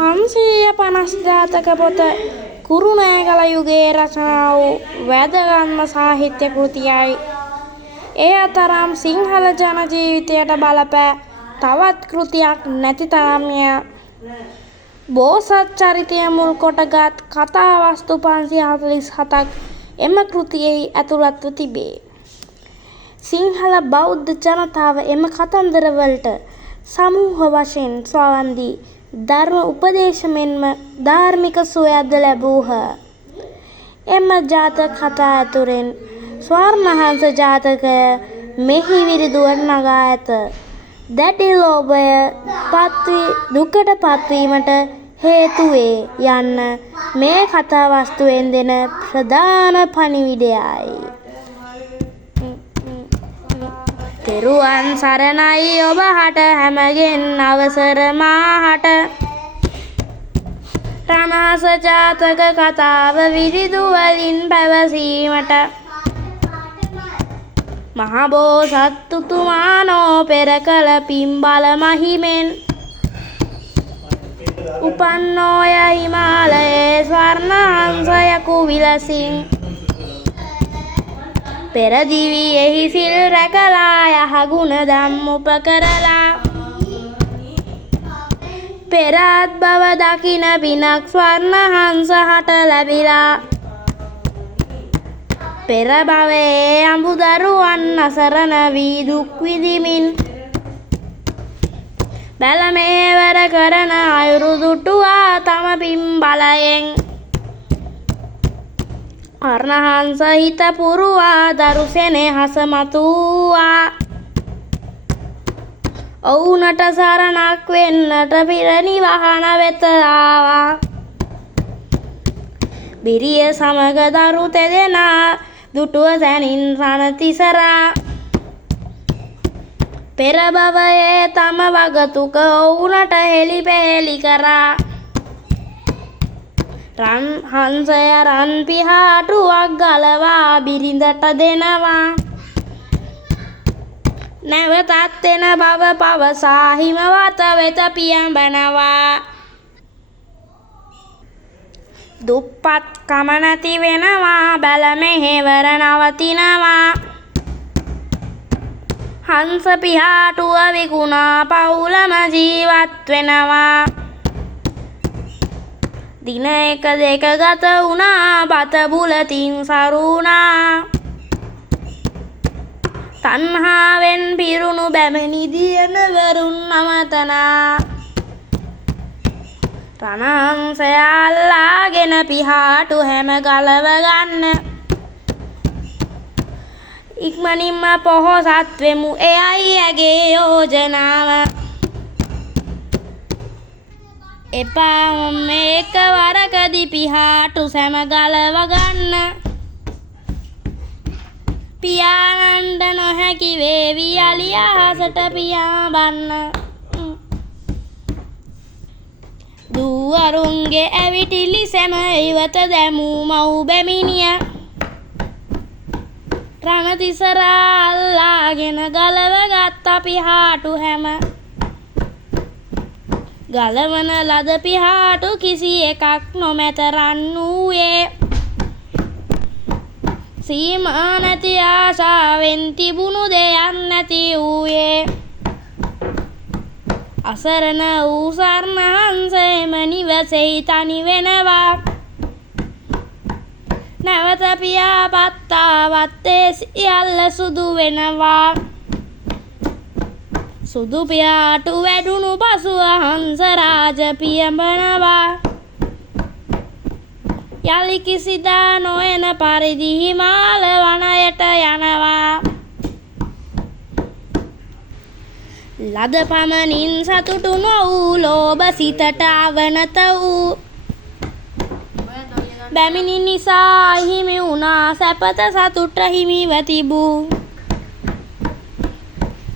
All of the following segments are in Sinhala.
550 ජාතක පොත කුරුණෑගල යුගයේ රචනා වූ වැදගත්ම සාහිත්‍ය කෘතියයි. ඒ අතරම් සිංහල ජන ජීවිතයට බලපෑ තවත් කෘතියක් නැති තරම්ය. බෝසත් චරිතය මුල් කොටගත් කතා වස්තු 547ක් එම කෘතියෙහි ඇතුළත්ව තිබේ. සිංහල බෞද්ධ ජනතාව එම කතන්දරවලට සමූහ වශයෙන් සවන් දී ධර්ම උපදේශ මෙන්ම ධාර්මික සුවයක්ද ලැබූහ. එම ජාතක කතා ඇතුළෙන් ස්වර්ණහංස ජාතකය මෙහි විරිදුවට නගා ඇත. දැඩි ලෝභය දුකට පත්වීමට හේතු වේ යන්න මේ කතා වස්තුවෙන් දෙන ප්‍රධාන පණිවිඩයයි. තෙරුවන් සරණයි ඔබහට හැමගෙන් අවසර මාහට. රණහස ජාතක කතාව විරිදු වලින් පැවසීමට මහබෝසත්තුමානෝ පෙර කළ පින්බල මහිමෙන් උපන්නෝය හිමාලයේ ස්වර්ණහංසයකු විලසින් පෙරදිවියෙහි සිල් රැකලා යහගුණ දම් උපකරලා පෙරත් බව දකින පිනක් ස්වර්ණහංස හට ලැබිලා පෙර භවයේ අඹුදරුවන් අසරණ වී දුක් විඳිමින් බැල මේවර කරන අයුරු දුටුවා තම පින් බලයෙන්. අර්ණහංස හිත පුරුවා දරු සෙනෙහස මතුවා ඔවුනට සරණක් වෙන්නට පිරිනිවහන වෙත ආවා. බිරිය සමග දරු තෙදෙනා දුටුව සැනින් රණතිසරා පෙර භවයේ තම වගතුක ඔවුනට හෙළි පෙහෙළි කරා. රන් හංසය රන් පිහාටුවක් ගලවා බිරිඳට දෙනවා. නැවතත් එන බව පවසා හිමවත වෙත පියඹනවා. දුප්පත් කම නැති වෙනවා බැල මෙහෙවර නවතිනවා. හංස පිහාටුව විකුණා පවුලම ජීවත් වෙනවා. දින 1 2 ගත වුණා බත බුලතින් සරුණා. තණ්හාවෙන් පිරුණු බැමණි දියනවරුන් අමතනා. රණහංසය අල්ලාගෙන පිහාටු හැම ගලව ගන්න. ඉක්මනින්ම පොහොසත් වෙමු එයයි ඇගේ යෝජනාව. එපා මේක වරකදී පිහාටු සැම ගලව ගන්න. පියාණන්ට නොහැකි වේවි යලි අහසට පියාඹන්න. දුවරුන්ගේ ඇවිටිලි සැම ඉවත දැමූ මව් බැමිණිය රණතිසරා අල්ලාගෙන ගලව ගත්ත පිහාටු හැම. ගලවන ලද පිහාටු කිසි එකක් නොමැත රන් වූයේ. සීමා නැති ආශාවෙන් තිබුණු දෙයක් නැති වූයේ. අසරණ වූ ස්වර්ණහංසයම නිවසෙහි තනි වෙනවා. නැවත පියාපත්තාවත් ඒ සියල්ල සුදු වෙනවා. සුදු පියාටු වැඩුණු පසුව හංස රාජ පියඹනවා. යලි කිසිදා නොයන පරිදි හිමාල වනයට යනවා. ලද පමණින් සතුටු නොවූ ලෝභ සිතට අවනත වූ බැමිණි නිසා හිමි වුණා සැපත සතුට හිමිව තිබූ.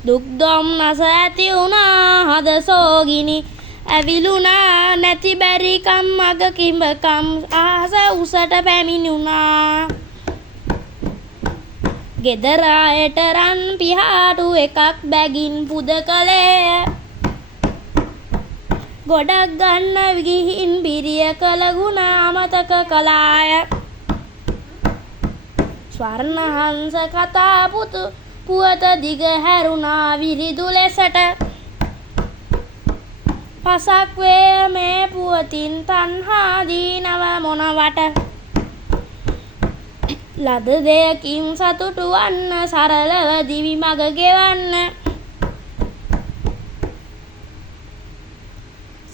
දුක් දුම්නස ඇති වුණා හද සෝගිනි ඇවිලුණා. නැති බැරිකම් මග කිඹකම් අහස උසට පැමිණුණා. ගෙදර අයට රන් පිහාටු එකක් බැගින් පුද කළේ. ගොඩක් ගන්න ගිහින් බිරිය කළ ගුණ අමතක කළාය. ස්වර්ණහංස කතා පුවත දිග හැරුණා විරිදු ලෙසට. පසක් වේ මේ පුවතින් තණ්හා දීනව මොනවට. ලද දෙයකින් සතුටු වන්න සරලව දිවි මග ගෙවන්න.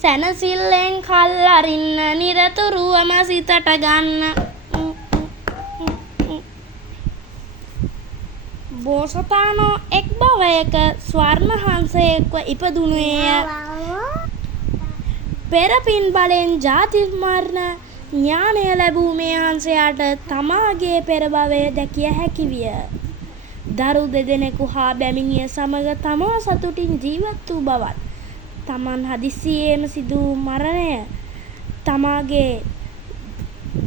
සැනසිල්ලෙන් කල් අරින්න නිරතුරුවම සිතට ගන්න. බෝසතාණෝ එක් භවයක ස්වර්ණහංසයෙක්ව ඉපදුණේය. පෙර පින් බලෙන් ජාති මරණ ඥානය ලැබූ මේ හංසයාට තමාගේ පෙර භවය දැකිය හැකි විය. දරු දෙදෙනෙකු හා බැමිණිය සමග තමා සතුටින් ජීවත් වූ බවත්, තමන් හදිසියේම සිදු වූ මරණය තමාගේ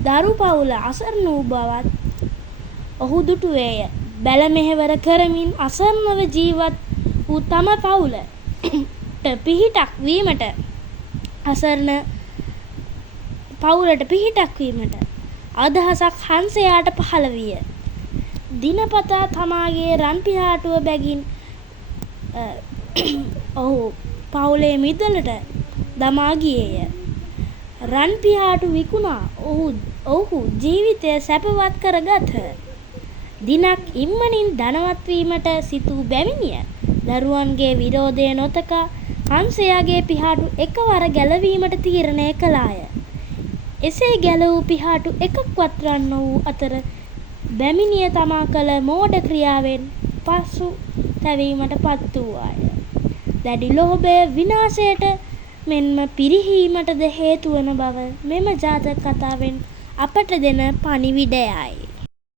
දරු පවුල අසරණ වූ බවත් ඔහු දුටුවේය. බැල මෙහෙවර කරමින් අසරණව ජීවත් වූ තම පවුලට පිහිටක් වීමට පවුලට පිහිටක් වීමට අදහසක් හංසයාට පහළ විය. දිනපතා තමාගේ රන් පිහාටුව බැගින් ඔහු පවුලේ මිදුලට දමා ගියේය. රන් පිහාටු විකුණා ඔහු ජීවිතය සැපවත් කරගත්හ. දිනක් ඉක්මනින් ධනවත් වීමට සිතූ බැවිනිය දරුවන්ගේ විරෝධය නොතකා හංසයාගේ පිහාටු එකවර ගැලවීමට තීරණය කළාය. එසේ ගැලවූ පිහාටු එකක්වත් රන් නොවූ අතර බැමිණිය තමා කළ මෝඩ ක්‍රියාවෙන් පසුතැවීමට පත් වූවාය. දැඩි ලෝභය විනාශයට මෙන්ම පිරිහීමටද හේතු වන බව මෙම ජාතක කතාවෙන් අපට දෙන පණිවිඩයයි.